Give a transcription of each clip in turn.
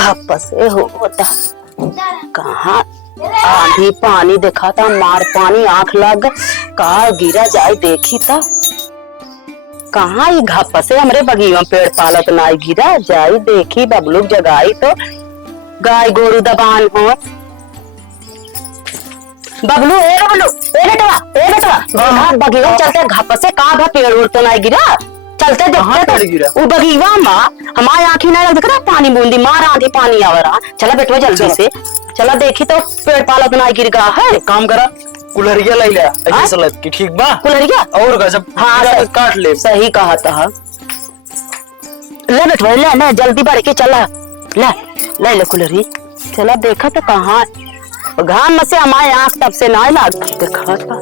घप से होता कहाँ आंधी पानी देखा था मार पानी आंख लग कहा गिरा जाए देखी था कहाँ ये घप से हमरे बगीवा पेड़ पालत नाई गिरा जाई देखी बबलू जगाई तो गाय गोरू दबान हो बबलू ए बेटवा बगीवा चलते घप से कहाँ पेड़ उड़ तो नाई गिरा चलते देखते वो बगीवा माँ हमारी आँखी ना देख रहा पानी बूंदी मार आंधी पानी आ रहा चला बेटवा जल्दी से चला देखी तो पेड़ पालत नाई गिर गया है काम करा कुल्हरिया लाई ले ऐसे सलत की ठीक बा कुल्हरिया और गजब हाँ काट ले सही कहा था ले बेटवा ले ना जल्दी बढ़ के चला ले ले ले कुल्हरी चला देखा तो कहाँ घाम में से हमारे आँख तब से ना लाग देखा था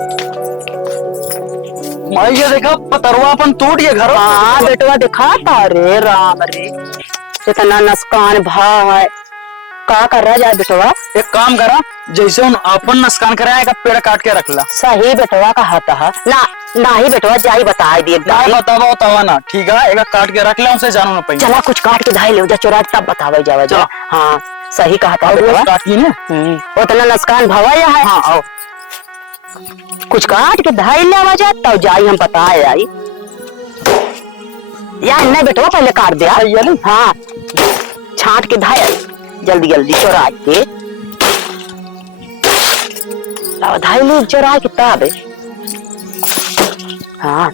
मैं ये देखा पतरवा अपन टूट गया घर हाँ बेटवा देखा था रे राम रे इतना नुकसान भाव है का कर रहा जाए बेटवा एक काम करा जैसे उन अपन नुकसान कराएगा पेड़ काट के रख ला सही बेटवा कहा था ना ही बेटवा जाई बता दिए बतावा तवा ना ठीक है एक काट के रख ले उसे जानो ना पड़ी चला कुछ काट के धाई ले जा चोरा तब बतावे जावा जा हाँ सही कहा था बेटवा काट ना उतना नुकसान भवाया है हाँ आओ कुछ काट के धाई ले आवा जा तब जाई हम बताए आई यार नहीं बेटवा पहले काट दिया हाँ छाट के धाई जल्दी जल्दी चोरा के धाई लोग चोरा के तब हाँ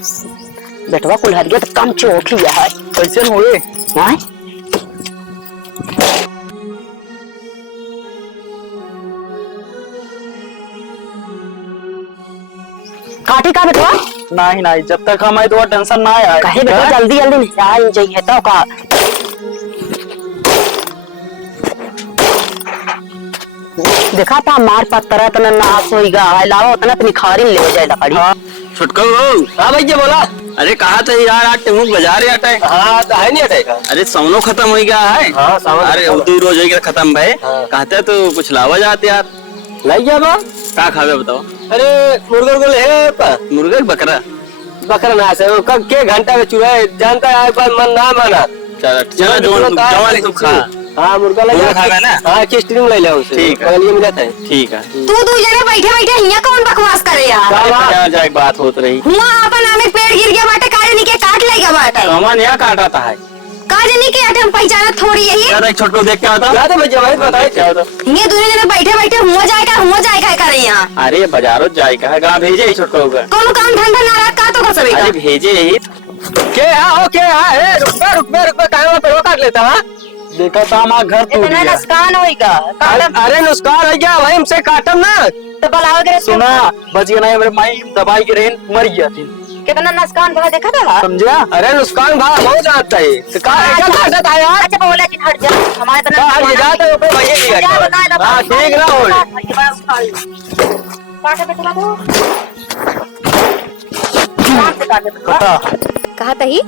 बेटवा कुल्हरिया तो कम चौकी है कैसे हुए काटी का बेटवा नहीं जब तक हमारे तो टेंशन ना आए कहे बेटा जल्दी जल्दी नहीं जाइए तो का देखा था मार पत्थर इतना नाश होएगा अलावा उतना तो निखारी ले जाए लकड़ी छुटका हाँ भैया बोला अरे कहा था यार आज टेमुक बाजार आता है हाँ तो है नहीं अटेगा अरे सामनो खत्म हो गया है हाँ, अरे दो रोज हो गया खत्म भाई कहते तो कुछ लावा जाते यार लाई गया बा क्या खावे बताओ अरे मुर्गा को ले मुर्गा बकरा बकरा ना से कब के घंटा में चूहा जानता है एक बार मन ना माना चलो जवान तुम खा हाँ मुर्गा लगा खागा ना हाँ की स्ट्रिंग ले ले उसे ठीक है ये मिला था ठीक है तू दो जने बैठे बैठे हिया कौन बकवास करे यार जाए बात होत रही हुआ अपन हमें पेड़ गिर गया बाटे काजनी के काट लेगा बाटे सामान यहाँ काटा था है काजनी के आटे हम पहचाना थोड़ी है यार एक छोटो देख के आता क्या था भैया भाई बताए क्या होता ये दोनों जने बैठे बैठे हुआ जाएगा करे यहाँ अरे बाजारों जाए कहा गाँव भेजे छोटो होगा कौन काम धंधा नाराज का तो कर अरे भेजे यही रुक काहे पे काट लेता है देखा था हमारा घर टूट गया नुकसान होएगा अरे नुकसान हो गया भाई हमसे काटम ना तो बलाओ के सुना बच गया नहीं मेरे माई दवाई के रेन मर गया थी कितना नुकसान भा देखा था समझा अरे नुकसान भा हो जाता है तो क्या काटा था यार अच्छा बोला कि हट जा हमारे तो हट जाता है ऊपर भैया की हां ठीक ना हो काटे बेटा तो कहा तही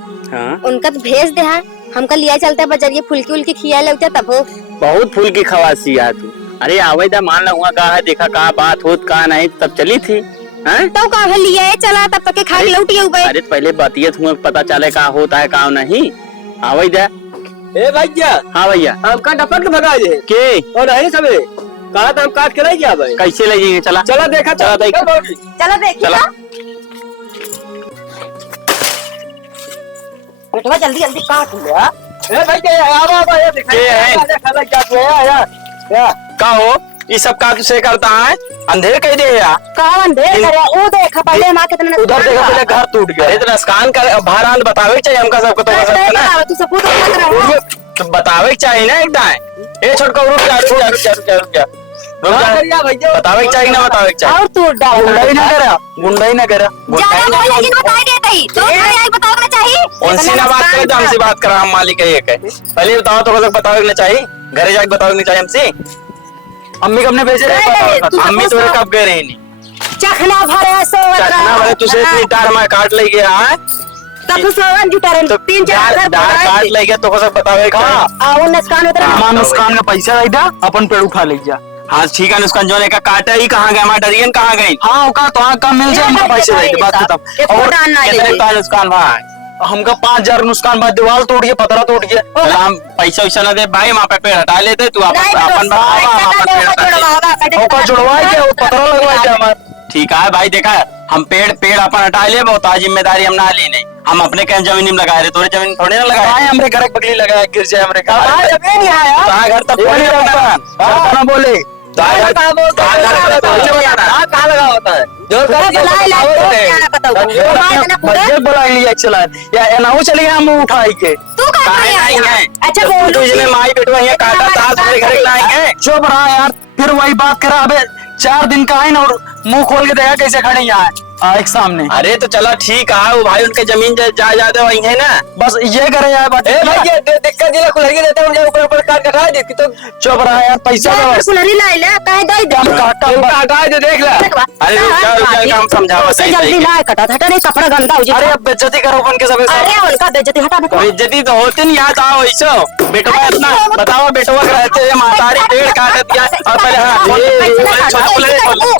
उनका तो भेज दे है हमका लिया चलता है बजरिए फुलकी उल्की खिया लगता तब हो बहुत फूल की खवासी है तू अरे आवे दा मान ला हुआ कहा है देखा कहा बात होत कहा नहीं तब चली थी हैं तो कहा लिया है चला तब तक खा के लौट गए अरे पहले बातियत हुआ पता चले कहा होता है कहा नहीं आवे दा ए भैया हाँ भैया हमका डपट भगा दे के और नहीं सबे कहा था हम काट के ले गया भाई कैसे ले जाएंगे चला चला देखा चला देख चला देखिए बेटा जल्दी जल्दी काट लिया ए भैया आवा ये दिखा है या का हो ये सब का तुझसे करता है अंधेर कह दे यार कहाँ अंधेर करे वो देखा पहले मां कितना उधर देखा पहले घर टूट गया इतना स्कान कर बाहर बतावे चाहिए हमका सबको तो तू सब पूरा मत रहो तो बतावे चाहिए ना एकदम ए छोटका रुक जा बतावे चाहिए ना बतावे चाहिए और तू डाल गुंडा ही ना करा ज्यादा बोल लेकिन बता देता ही तो यही बताओ चाहिए उनसे ना बात करे तो हमसे बात करा हम मालिक है एक है पहले बताओ तो मतलब बतावे ना चाहिए घरे जाके बतावे नहीं चाहिए हमसे अम्मी कब ने भेजे अम्मी तो कब गए रही नहीं चखना भरे सो चखना भरे तुझसे इतनी टार मैं काट ले गया है तब सोवन जुटा रहे तो 3-4 काट ले गया तो सब बतावे का आओ नुकसान उतरा हमारा नुकसान का पैसा आई था अपन पेड़ उठा ले जा हाँ ठीक है नुकसान जो का काटा ही कहाँ गया हमारा डरियन कहाँ गई हाँ का तो कम मिल जाए पैसे दे बात खत्म और नुकसान वहाँ हमका 5,000 नुकसान बाद दीवार टूट गया, पतरा टूट गया। हम पैसा वैसा ना दे भाई, वहाँ पे पेड़ हटा लेते, तू अपन जुड़वा के पतरा लगवा के हमारे। ठीक है भाई, देखा हम पेड़ अपन हटा ले, बहुत जिम्मेदारी हम ना ली नहीं। हम अपने कहीं जमीन में लगा रहे, थोड़ी जमीन थोड़ी ना लगाए। हमारे घर बगली लगाया, गिर जाए हमारे घर तब बोले चले गए हम उठाई के। अच्छा माई बेटवा यहाँ काटा घर लाएंगे। चुप रहा यार, फिर वही बात करा। अबे 4 दिन का है ना, और मुंह खोल के देखा कैसे खड़े यहाँ एक सामने। अरे तो चला ठीक है, वो भाई उनके जमीन जायदाद वही है ना, बस ये करे यार। दिक्कत जिला कुलहरी देते हैं, ऊपर ऊपर काट कटा दे तो चुप रहा यार। पैसा कुलहरी लाई ले, कहे दे दे काटा दे, देख ले। अरे काम समझाओ जल्दी ला, कटा हटा नहीं, कपड़ा गंदा हो जाए। अरे अब बेइज्जती करो अपन के सब। अरे उनका बेइज्जती हटाने को बेइज्जती तो होती नहीं, याद आओ ऐसो बेटवा इतना बताओ, बेटवा रहते मातारी पेड़ काट दिया। और पहले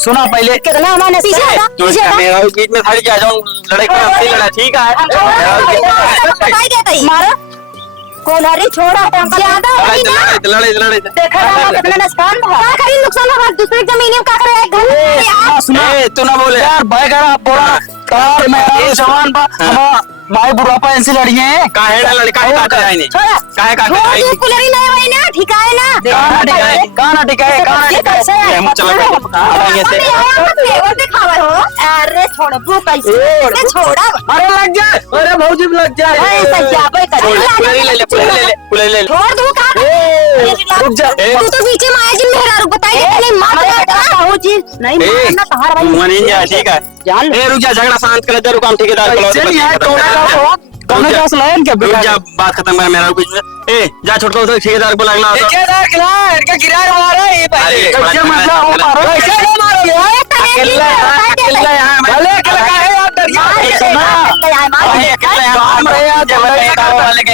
सुना, पहले कितना हमारे मेरा बीच में खड़ी आ जाऊं, लड़ाई को हमसे लड़ा। ठीक है मारो कुलहरी छोड़ा, लड़ाई देखा कितना नुकसान हुआ, खरी नुकसान हुआ। दूसरी जमीन में का करे, सुना तू ना बोले यार भाई, करा बोला कार में जवान बा माई बुढ़ापा ऐसी लड़िए हैं। काहे ना लड़का काटा है नहीं, काहे काटा है नहीं, कुलहरी नहीं भाई ना, ठीक है ना, काना टिकाए हम चला गए और दिखावा हो। अरे छोड़ो तू कैसे छोड़ा, अरे लग जाए, अरे भौजी लग जाए। ऐसा जाबे कर, कुलहरी ले ले छोड़ दूं का, रुक जा। तू तो बीच में आया जिन मेहरा, रुक बताइए नहीं मार वो चीज नहीं मारना तहार भाई नहीं जा। ठीक है जान ए रुक जा, झगड़ा शांत कर दे, रुक हम ठेकेदार बात खत्म कर मेरा कुछ। ए जा छोटका उधर ठेकेदार को लगना होता, ठेकेदार के किराया मारा है भाई। कैसे मतलब वो मारो, कैसे नहीं मारोगे अकेला यहां भले अकेला काहे आप डरिए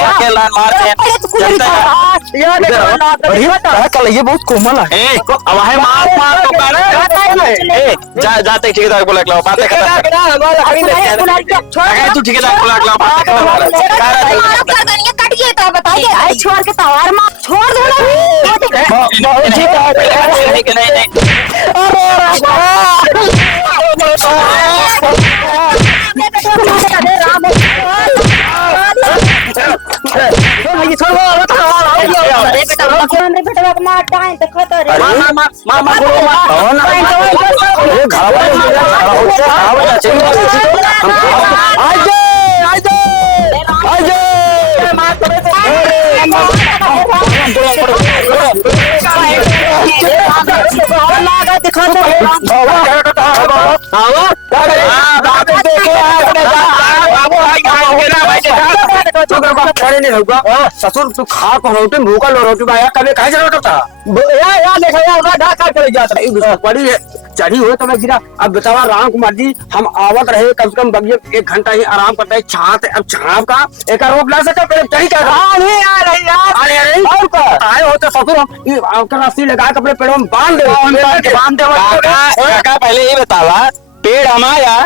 अकेला मारते हैं। कल ये बहुत कोमल है, अब है मार तो करे। जा जाते ठेकेदार को लगलाओ, बातें कर तू ठेकेदार को लगलाओ, बातें कट गया तो बताइए, छोड़ के तवार मार छोड़ दो ससुर तू खा को रोटी भूखा लो रोटी भाई कभी कहे रोटी था यार देखा यार ढाका चले जाता बड़ी चढ़ी हो तो मैं गिरा। अब बतावा राम कुमार जी, हम आवत रहे कम से कम बगिए 1 घंटा ही आराम करता है, छात अब छाप का एक रोक ला सका पहले चढ़ी क्या आए होते ससुर हम रस्सी लगा के अपने पेड़ों में बांध दे। पहले ये बतावा पेड़ हमारा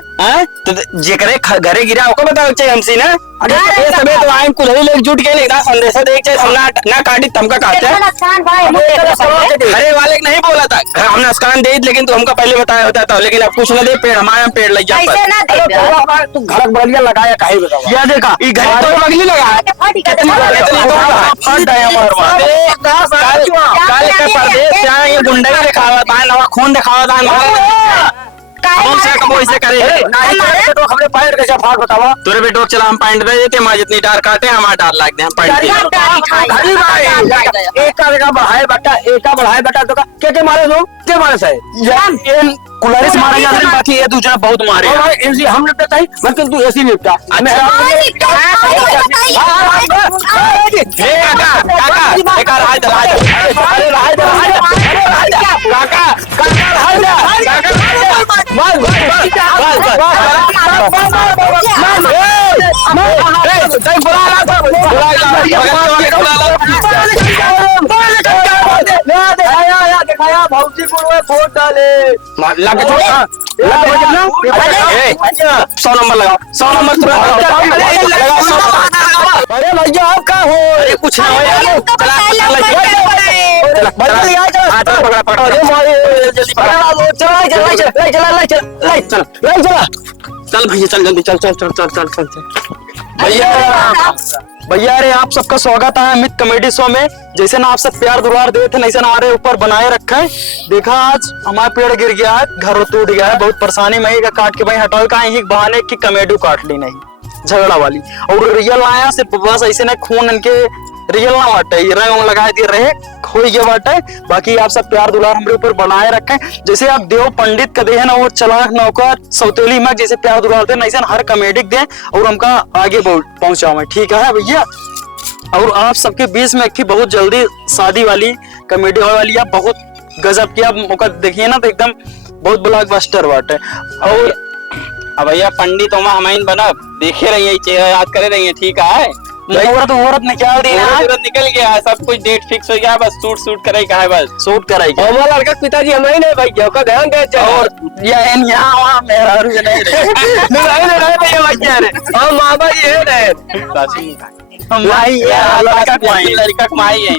तो जेकरे घरे गिरा ओको बताओ चाहिए हमसी ना। अरे ये सबे तो आइम कुलहरी लेके जुट के लेदा संदेशा देख चाहिए हमना ना काटी तमका काटे घरे वाले नहीं बोला था, हमने नुकसान दे लेकिन तू हमका पहले बताया होता था, लेकिन अब कुछ ना दे पेड़ हमारे पेड़ लग जाता तू घर बगलिया लगाया काहे बताओ। या देखा ई घर तो बगली लगाया काल के परदेश क्या ये गुंडा दिखावा था, नवा खून दिखावा था करे तो हमने पैंट कैसे फाड़ बतावा तोरे बेटो चला हम पैंट दे देते मां जितनी डार काटे हमारा डार लाग दे हम पैंट एक का बढ़ाए बेटा एक का बढ़ाए बेटा तो के मारे दो के मारे से यार कुलहरी से मारे जाते बाकी ये दूसरा बहुत मारे ऐसी हम निपटा ही मतलब तू ऐसी निपटा भौजी को फोन डाले 100 नंबर लगाओ 100 नंबर अरे भैया आप कहाँ हो? अरे कुछ ना हो यार, चला चल भैया, चल जल्दी, चल चल चल चल चल चल चल। भैया अरे आप सबका स्वागत है अमित कॉमेडी शो में। जैसे ना आप सब प्यार दुलार देते थे, ऐसे ना हमारे ऊपर बनाए रखा है। देखा आज हमारा पेड़ गिर गया है, घर टूट गया है, बहुत परेशानी में का काट के भाई हटाओ का ही बहाने की कॉमेडी काट ली नहीं झगड़ा वाली। और रियल आया सिर्फ बस ऐसे ना खून इनके रियल ना बाटे, रंग लगा दिए रहे खोई गया बाटे। बाकी आप सब प्यार दुलार हमारे ऊपर बनाए रखे। जैसे आप देव पंडित का दे है ना, वो चलाक नौकर सौतेली में जैसे प्यार दुलार दे ऐसे हर कॉमेडी दे और हमका आगे पहुंचाओ। ठीक है भैया। और आप सबके बीच में एक बहुत जल्दी शादी वाली कॉमेडी होने वाली है, बहुत गजब की। आप मौका देखिए ना तो एकदम बहुत ब्लॉकबस्टर बाटे। और अब भैया पंडित हमाइन बना देखे रही है, चेहरा याद करे रही है। ठीक है, औरत निकाल दी ना, निकल गया है, सब कुछ डेट फिक्स हो गया, बस सूट कराई का है, बस सूट कराई का। हमारा लड़का पिताजी हमारे नहीं भैया का ध्यान दे। और यहाँ वहाँ मेरा नहीं रहे भैया भैया रे, हम माँ बाप ये रहे लड़का कमाई है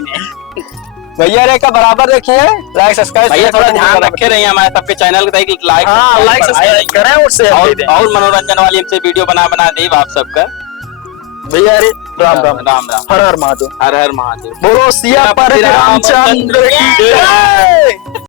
भैया रे का बराबर रखिए, लाइक सब्सक्राइब भैया थोड़ा ध्यान रखे रहिए हमारे सबके चैनल को, लाइक सब्सक्राइब करें और मनोरंजन वाली हमसे वीडियो बना दे आप सबका। भैया रे राम राम राम राम, हर हर महादेव, हर हर महादेव। बोलो सिया पर रामचंद्र की जय।